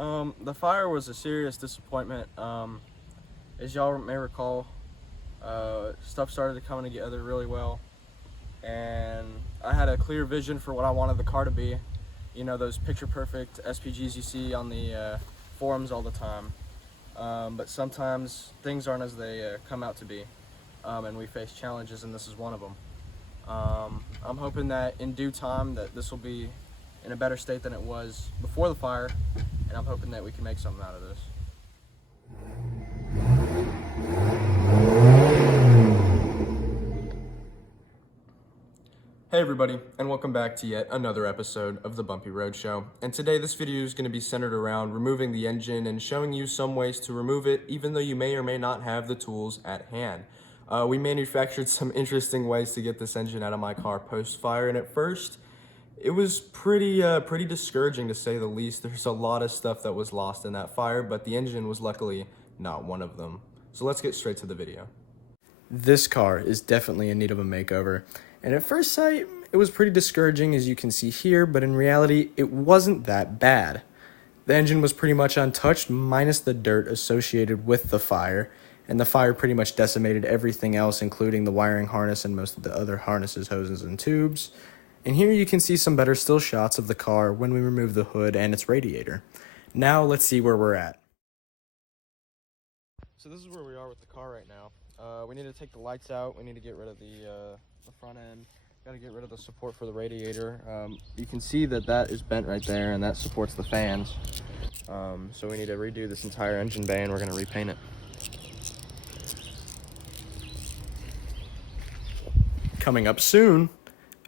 The fire was a serious disappointment. As y'all may recall, stuff started to come together really well, and I had a clear vision for what I wanted the car to be. You know, those picture-perfect SPGs you see on the forums all the time. But sometimes things aren't as they come out to be, and we face challenges, and this is one of them. I'm hoping that in due time that this will be in a better state than it was before the fire, and I'm hoping that we can make something out of this. Hey everybody, and welcome back to yet another episode of the Bumpy Road Show. And today this video is going to be centered around removing the engine and showing you some ways to remove it, even though you may or may not have the tools at hand. We manufactured some interesting ways to get this engine out of my car post-fire, and at first it was pretty discouraging, to say the least. There's a lot of stuff that was lost in that fire, but the engine was luckily not one of them. So let's get straight to the video. This car is definitely in need of a makeover, and at first sight it was pretty discouraging, as you can see here, but in reality it wasn't that bad. The engine was pretty much untouched, minus the dirt associated with the fire, and the fire pretty much decimated everything else, including the wiring harness and most of the other harnesses, hoses, and tubes. And here you can see some better still shots of the car when we remove the hood and its radiator. Now let's see where we're at. So this is where we are with the car right now. We need to take the lights out, we need to get rid of the front end, got to get rid of the support for the radiator. You can see that that is bent right there, and that supports the fans. So we need to redo this entire engine bay, and we're going to repaint it. Coming up soon,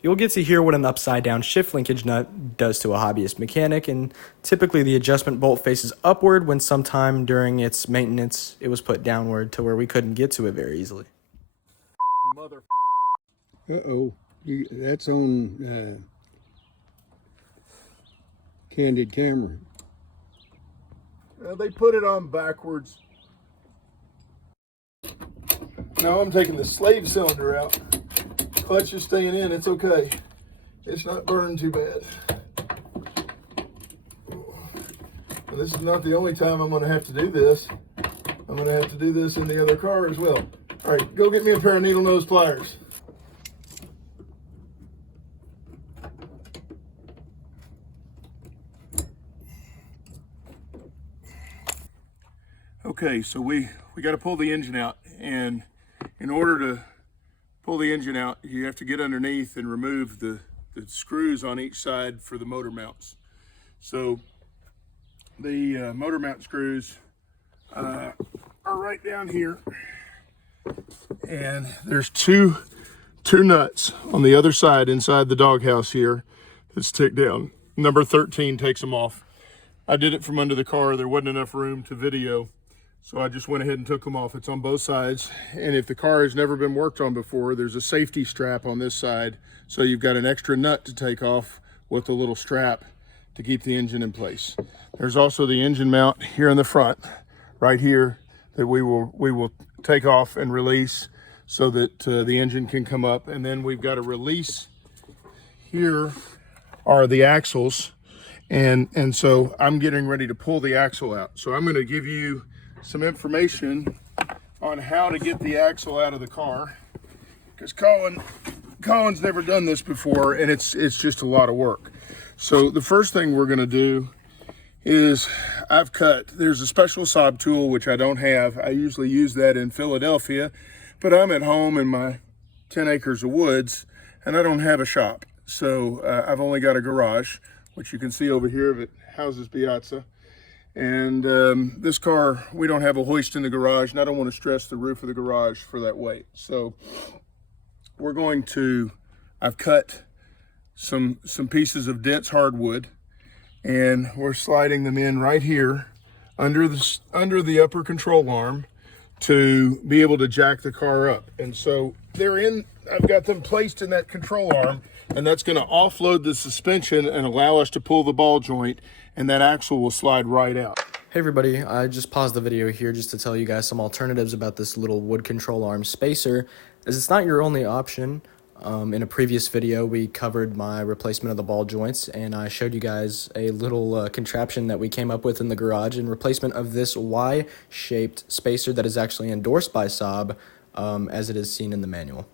you'll get to hear what an upside down shift linkage nut does to a hobbyist mechanic, and typically the adjustment bolt faces upward when sometime during its maintenance it was put downward to where we couldn't get to it very easily. Mother. Uh-oh, that's on candid camera. They put it on backwards. Now I'm taking the slave cylinder out. Clutch is staying in, it's okay. It's not burning too bad. And this is not the only time I'm gonna have to do this. I'm gonna have to do this in the other car as well. All right, go get me a pair of needle nose pliers. Okay, so we got to pull the engine out, and in order to pull the engine out, you have to get underneath and remove the screws on each side for the motor mounts. So the motor mount screws are right down here, and there's two nuts on the other side inside the doghouse here that's ticked down. Number 13 takes them off. I did it from under the car. There wasn't enough room to video, so I just went ahead and took them off. It's on both sides, and if the car has never been worked on before, there's a safety strap on this side, so you've got an extra nut to take off with a little strap to keep the engine in place. There's also the engine mount here in the front, right here, that we will take off and release so that the engine can come up. And then we've got a release here are the axles, and so I'm getting ready to pull the axle out. So I'm going to give you some information on how to get the axle out of the car, because Colin's never done this before, and it's just a lot of work. So the first thing we're going to do is there's a special SAAB tool which I don't have. I usually use that in Philadelphia, but I'm at home in my 10 acres of woods and I don't have a shop, so I've only got a garage, which you can see over here. It houses Piazza. And this car, we don't have a hoist in the garage, and I don't want to stress the roof of the garage for that weight. So I've cut some pieces of dense hardwood, and we're sliding them in right here under the upper control arm to be able to jack the car up. And so I've got them placed in that control arm, and that's going to offload the suspension and allow us to pull the ball joint, and that axle will slide right out. Hey everybody, I just paused the video here just to tell you guys some alternatives about this little wood control arm spacer, as it's not your only option. In a previous video, we covered my replacement of the ball joints, and I showed you guys a little contraption that we came up with in the garage in replacement of this Y-shaped spacer that is actually endorsed by SAAB, as it is seen in the manual.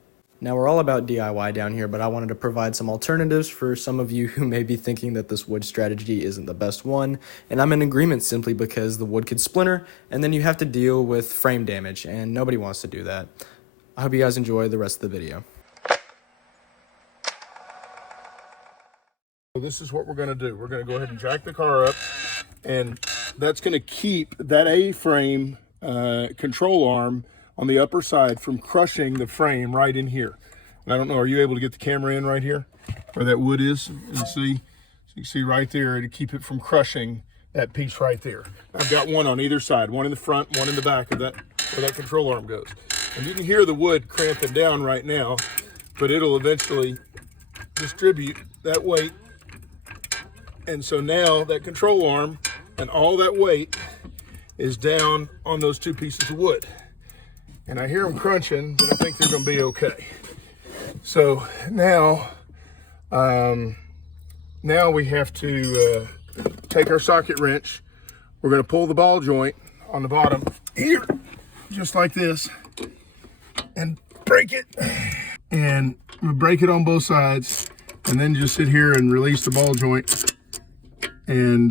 Now, we're all about DIY down here, but I wanted to provide some alternatives for some of you who may be thinking that this wood strategy isn't the best one, and I'm in agreement simply because the wood could splinter, and then you have to deal with frame damage, and nobody wants to do that. I hope you guys enjoy the rest of the video. So this is what we're going to do. We're going to go ahead and jack the car up, and that's going to keep that A-frame control arm on the upper side from crushing the frame right in here. And I don't know, are you able to get the camera in right here where that wood is and see? So you can see right there to keep it from crushing that piece right there. I've got one on either side, one in the front, one in the back of that, where that control arm goes. And you can hear the wood cramping down right now, but it'll eventually distribute that weight. And so now that control arm and all that weight is down on those two pieces of wood. And I hear them crunching, but I think they're going to be okay. So now, now we have to take our socket wrench. We're going to pull the ball joint on the bottom here, just like this, and break it. And we'll break it on both sides, and then just sit here and release the ball joint, and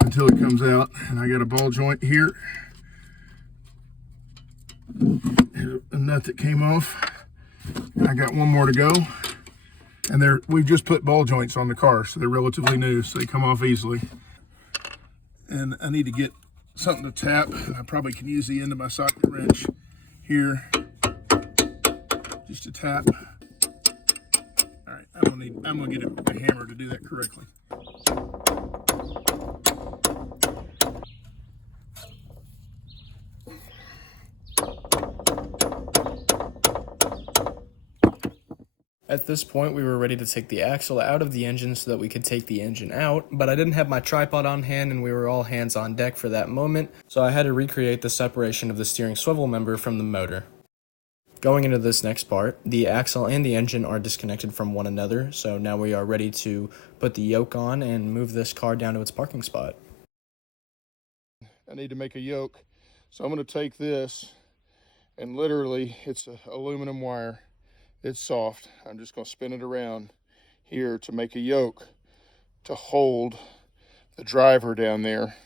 until it comes out. And I got a ball joint here. A nut that came off. I got one more to go, and we've just put ball joints on the car, so they're relatively new, so they come off easily. And I need to get something to tap. I probably can use the end of my socket wrench here just to tap. All right, I'm gonna get a hammer to do that correctly. At this point, we were ready to take the axle out of the engine so that we could take the engine out, but I didn't have my tripod on hand and we were all hands on deck for that moment, so I had to recreate the separation of the steering swivel member from the motor. Going into this next part, the axle and the engine are disconnected from one another, so now we are ready to put the yoke on and move this car down to its parking spot. I need to make a yoke, so I'm going to take this, and literally it's an aluminum wire. It's soft. I'm just going to spin it around here to make a yoke to hold the driver down there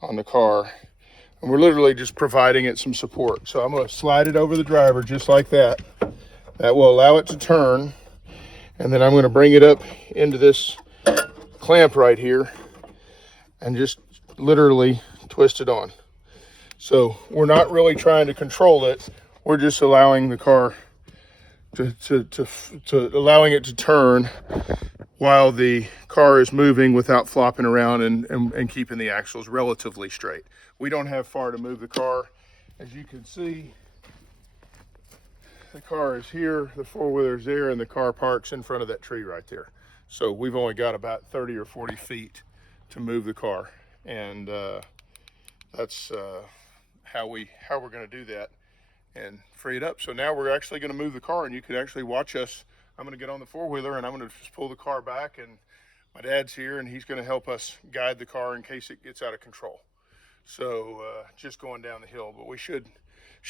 on the car. And we're literally just providing it some support. So I'm going to slide it over the driver just like that. That will allow it to turn. And then I'm going to bring it up into this clamp right here and just literally twist it on. So we're not really trying to control it. We're just allowing the car to allowing it to turn while the car is moving without flopping around and keeping the axles relatively straight. We don't have far to move the car. As you can see, the car is here, the four-wheeler's there, and the car parks in front of that tree right there. So we've only got about 30 or 40 feet to move the car, and that's how we're going to do that and free it up. So now we're actually going to move the car, and you can actually watch us. I'm going to get on the four-wheeler and I'm going to just pull the car back, and my dad's here and he's going to help us guide the car in case it gets out of control. So just going down the hill, but we should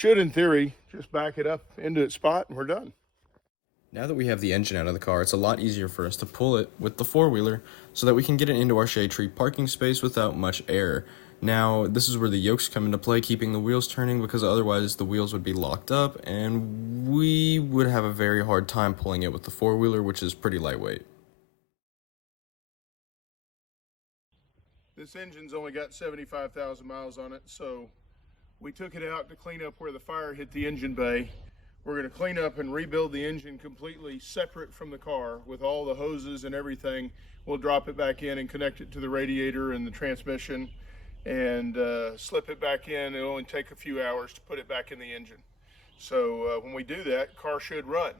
in theory just back it up into its spot and we're done. Now that we have the engine out of the car, it's a lot easier for us to pull it with the four-wheeler so that we can get it into our shade tree parking space without much error. Now, this is where the yokes come into play, keeping the wheels turning, because otherwise the wheels would be locked up, and we would have a very hard time pulling it with the four-wheeler, which is pretty lightweight. This engine's only got 75,000 miles on it, so we took it out to clean up where the fire hit the engine bay. We're going to clean up and rebuild the engine completely separate from the car with all the hoses and everything. We'll drop it back in and connect it to the radiator and the transmission, and slip it back in. It'll only take a few hours to put it back in the engine. So when we do that, car should run.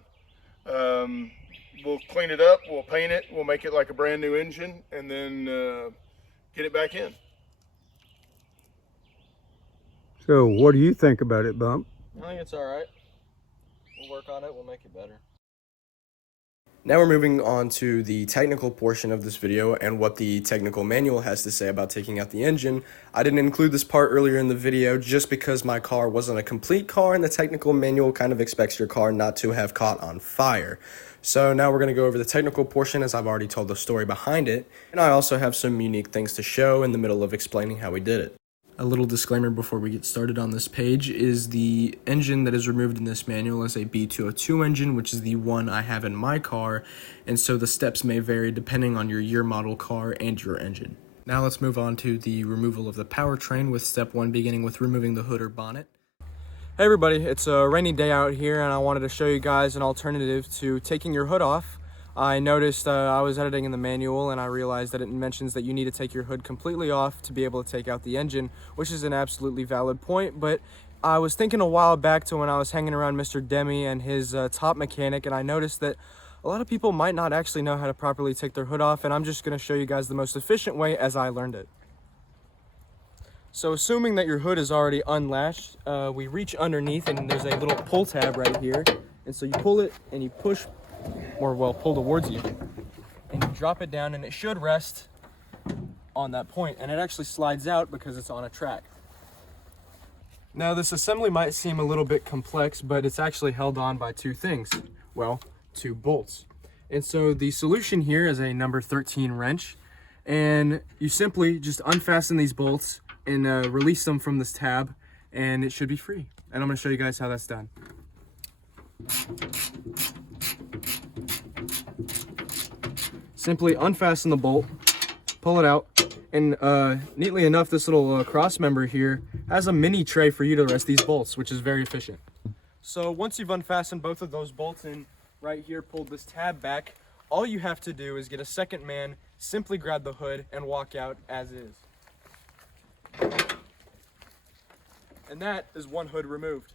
We'll clean it up, we'll paint it, we'll make it like a brand new engine, and then get it back in. So what do you think about it, Bump? I think it's all right. We'll work on it, we'll make it better. Now we're moving on to the technical portion of this video and what the technical manual has to say about taking out the engine. I didn't include this part earlier in the video just because my car wasn't a complete car and the technical manual kind of expects your car not to have caught on fire. So now we're going to go over the technical portion as I've already told the story behind it, and I also have some unique things to show in the middle of explaining how we did it. A little disclaimer before we get started on this page is the engine that is removed in this manual is a B202 engine, which is the one I have in my car, and so the steps may vary depending on your year model car and your engine. Now let's move on to the removal of the powertrain, with step 1 beginning with removing the hood or bonnet. Hey everybody, it's a rainy day out here and I wanted to show you guys an alternative to taking your hood off. I noticed I was editing in the manual and I realized that it mentions that you need to take your hood completely off to be able to take out the engine, which is an absolutely valid point, but I was thinking a while back to when I was hanging around Mr. Demi and his top mechanic, and I noticed that a lot of people might not actually know how to properly take their hood off, and I'm just going to show you guys the most efficient way as I learned it. So assuming that your hood is already unlatched, we reach underneath and there's a little pull tab right here, and so you pull it and you push, or well, pull towards you, and you drop it down and it should rest on that point, and it actually slides out because it's on a track. Now this assembly might seem a little bit complex, but it's actually held on by two things. Well, two bolts. And so the solution here is a number 13 wrench, and you simply just unfasten these bolts and release them from this tab, and it should be free. And I'm going to show you guys how that's done. Simply unfasten the bolt, pull it out, and neatly enough, this little cross member here has a mini tray for you to rest these bolts, which is very efficient. So once you've unfastened both of those bolts and right here pulled this tab back, all you have to do is get a second man, simply grab the hood, and walk out as is. And that is one hood removed.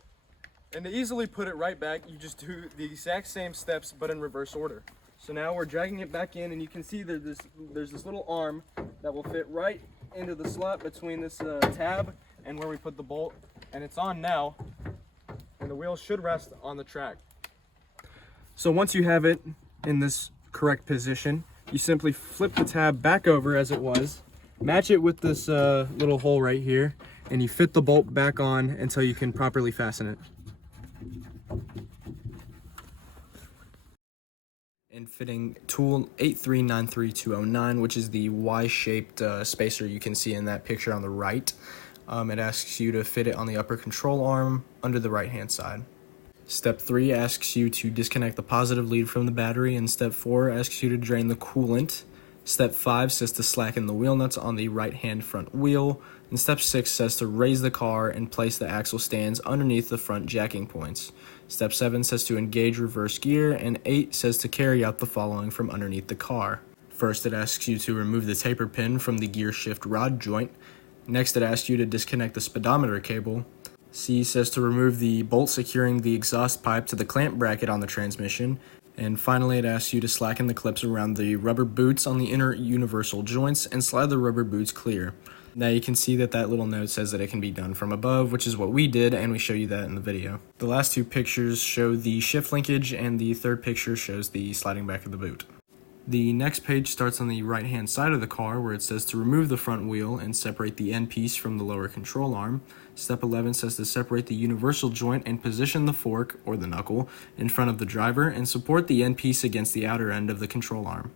And to easily put it right back, you just do the exact same steps but in reverse order. So now we're dragging it back in, and you can see that there's this little arm that will fit right into the slot between this tab and where we put the bolt, and it's on now, and the wheel should rest on the track. So once you have it in this correct position, you simply flip the tab back over as it was, match it with this little hole right here, and you fit the bolt back on until you can properly fasten it. And fitting tool 8393209, which is the Y-shaped spacer you can see in that picture on the right. It asks you to fit it on the upper control arm under the right hand side. Step 3 asks you to disconnect the positive lead from the battery, and step 4 asks you to drain the coolant. Step 5 says to slacken the wheel nuts on the right hand front wheel, and step 6 says to raise the car and place the axle stands underneath the front jacking points. Step 7 says to engage reverse gear, and 8 says to carry out the following from underneath the car. First, it asks you to remove the taper pin from the gear shift rod joint. Next, it asks you to disconnect the speedometer cable. C says to remove the bolt securing the exhaust pipe to the clamp bracket on the transmission. And finally, it asks you to slacken the clips around the rubber boots on the inner universal joints and slide the rubber boots clear. Now you can see that little note says that it can be done from above, which is what we did, and we show you that in the video. The last two pictures show the shift linkage, and the third picture shows the sliding back of the boot. The next page starts on the right hand side of the car, where it says to remove the front wheel and separate the end piece from the lower control arm. Step 11 says to separate the universal joint and position the fork, or the knuckle, in front of the driver and support the end piece against the outer end of the control arm.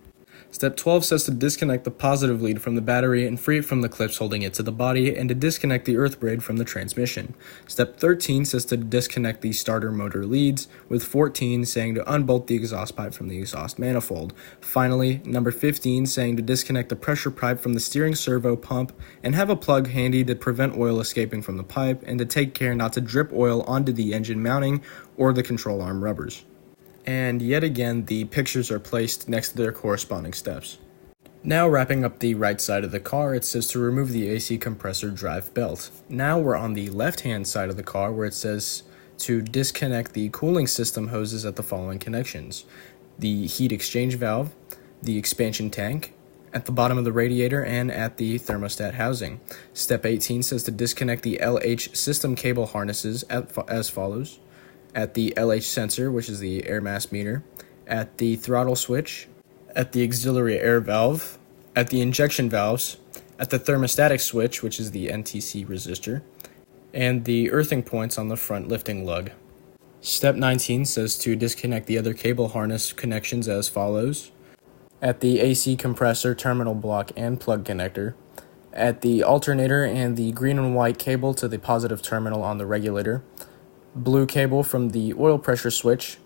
Step 12 says to disconnect the positive lead from the battery and free it from the clips holding it to the body, and to disconnect the earth braid from the transmission. Step 13 says to disconnect the starter motor leads, with 14 saying to unbolt the exhaust pipe from the exhaust manifold. Finally, number 15 saying to disconnect the pressure pipe from the steering servo pump and have a plug handy to prevent oil escaping from the pipe, and to take care not to drip oil onto the engine mounting or the control arm rubbers. And yet again, the pictures are placed next to their corresponding steps. Now wrapping up the right side of the car, it says to remove the AC compressor drive belt. Now we're on the left-hand side of the car, where it says to disconnect the cooling system hoses at the following connections: the heat exchange valve, the expansion tank, at the bottom of the radiator, and at the thermostat housing. Step 18 says to disconnect the LH system cable harnesses as follows. at the LH sensor, which is the air mass meter, at the throttle switch, at the auxiliary air valve, at the injection valves, at the thermostatic switch, which is the NTC resistor, and the earthing points on the front lifting lug. Step 19 says to disconnect the other cable harness connections as follows: at the AC compressor terminal block and plug connector, at the alternator and the green and white cable to the positive terminal on the regulator, blue cable from the oil pressure switch,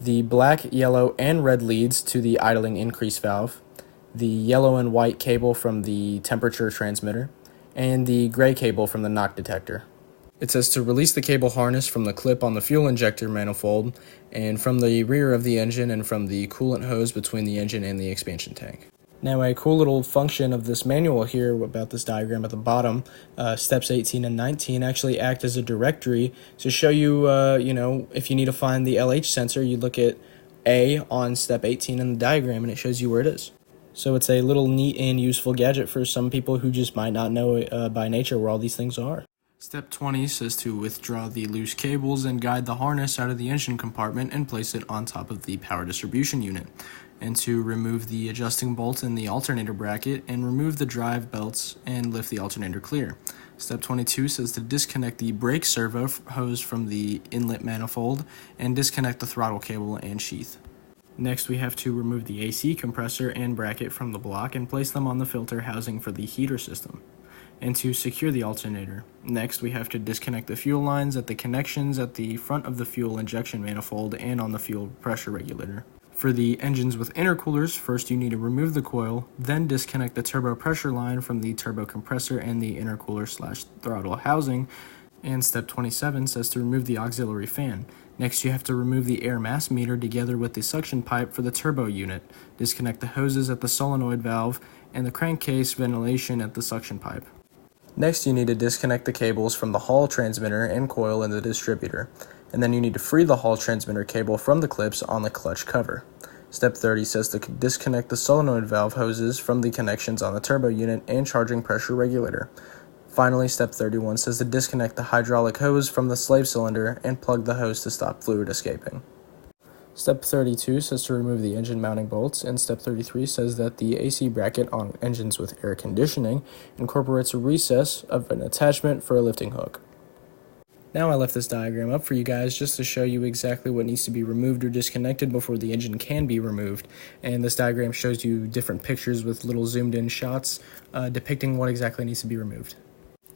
the black, yellow, and red leads to the idling increase valve, the yellow and white cable from the temperature transmitter, and the gray cable from the knock detector. It says to release the cable harness from the clip on the fuel injector manifold, and from the rear of the engine, and from the coolant hose between the engine and the expansion tank. Now, a cool little function of this manual here about this diagram at the bottom, steps 18 and 19 actually act as a directory to show you, if you need to find the LH sensor, you look at A on step 18 in the diagram and it shows you where it is. So it's a little neat and useful gadget for some people who just might not know by nature where all these things are. Step 20 says to withdraw the loose cables and guide the harness out of the engine compartment and place it on top of the power distribution unit, and to remove the adjusting bolt in the alternator bracket and remove the drive belts and lift the alternator clear. Step 22 says to disconnect the brake servo hose from the inlet manifold and disconnect the throttle cable and sheath. Next, we have to remove the AC compressor and bracket from the block and place them on the filter housing for the heater system, and to secure the alternator. Next, we have to disconnect the fuel lines at the connections at the front of the fuel injection manifold and on the fuel pressure regulator. For the engines with intercoolers, first you need to remove the coil, then disconnect the turbo pressure line from the turbo compressor and the intercooler/throttle housing, and step 27 says to remove the auxiliary fan. Next, you have to remove the air mass meter together with the suction pipe for the turbo unit, disconnect the hoses at the solenoid valve, and the crankcase ventilation at the suction pipe. Next, you need to disconnect the cables from the Hall transmitter and coil in the distributor, and then you need to free the Hall transmitter cable from the clips on the clutch cover. Step 30 says to disconnect the solenoid valve hoses from the connections on the turbo unit and charging pressure regulator. Finally, step 31 says to disconnect the hydraulic hose from the slave cylinder and plug the hose to stop fluid escaping. Step 32 says to remove the engine mounting bolts, and step 33 says that the AC bracket on engines with air conditioning incorporates a recess of an attachment for a lifting hook. Now I left this diagram up for you guys just to show you exactly what needs to be removed or disconnected before the engine can be removed, and this diagram shows you different pictures with little zoomed in shots depicting what exactly needs to be removed.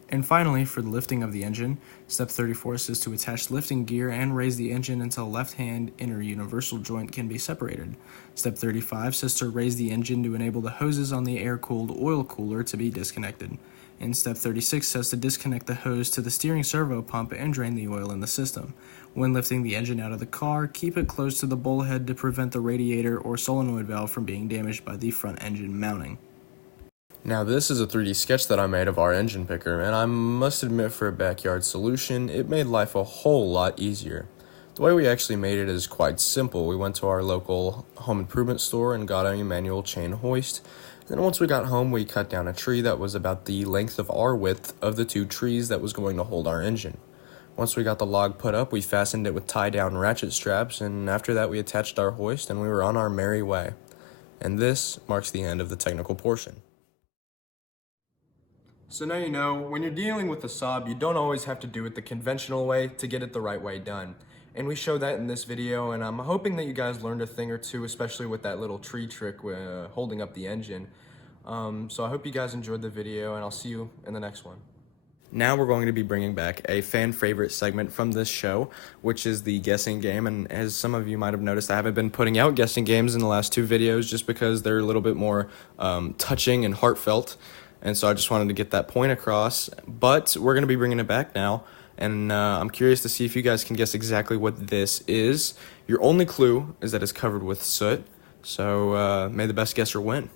And finally, for the lifting of the engine, step 34 says to attach lifting gear and raise the engine until left-hand inner universal joint can be separated. Step 35 says to raise the engine to enable the hoses on the air-cooled oil cooler to be disconnected. And step 36 says to disconnect the hose to the steering servo pump and drain the oil in the system. When lifting the engine out of the car, keep it close to the bullhead to prevent the radiator or solenoid valve from being damaged by the front engine mounting. Now this is a 3D sketch that I made of our engine picker, and I must admit, for a backyard solution, it made life a whole lot easier. The way we actually made it is quite simple. We went to our local home improvement store and got a manual chain hoist. Then once we got home, we cut down a tree that was about the length of our width of the two trees that was going to hold our engine. Once we got the log put up, we fastened it with tie-down ratchet straps, and after that we attached our hoist and we were on our merry way. And this marks the end of the technical portion. So now you know, when you're dealing with a SAAB, you don't always have to do it the conventional way to get it the right way done. And we show that in this video, and I'm hoping that you guys learned a thing or two, especially with that little tree trick holding up the engine. So I hope you guys enjoyed the video, and I'll see you in the next one. Now we're going to be bringing back a fan favorite segment from this show, which is the guessing game. And as some of you might have noticed, I haven't been putting out guessing games in the last two videos just because they're a little bit more touching and heartfelt. And so I just wanted to get that point across. But we're going to be bringing it back now. And I'm curious to see if you guys can guess exactly what this is. Your only clue is that it's covered with soot. So may the best guesser win.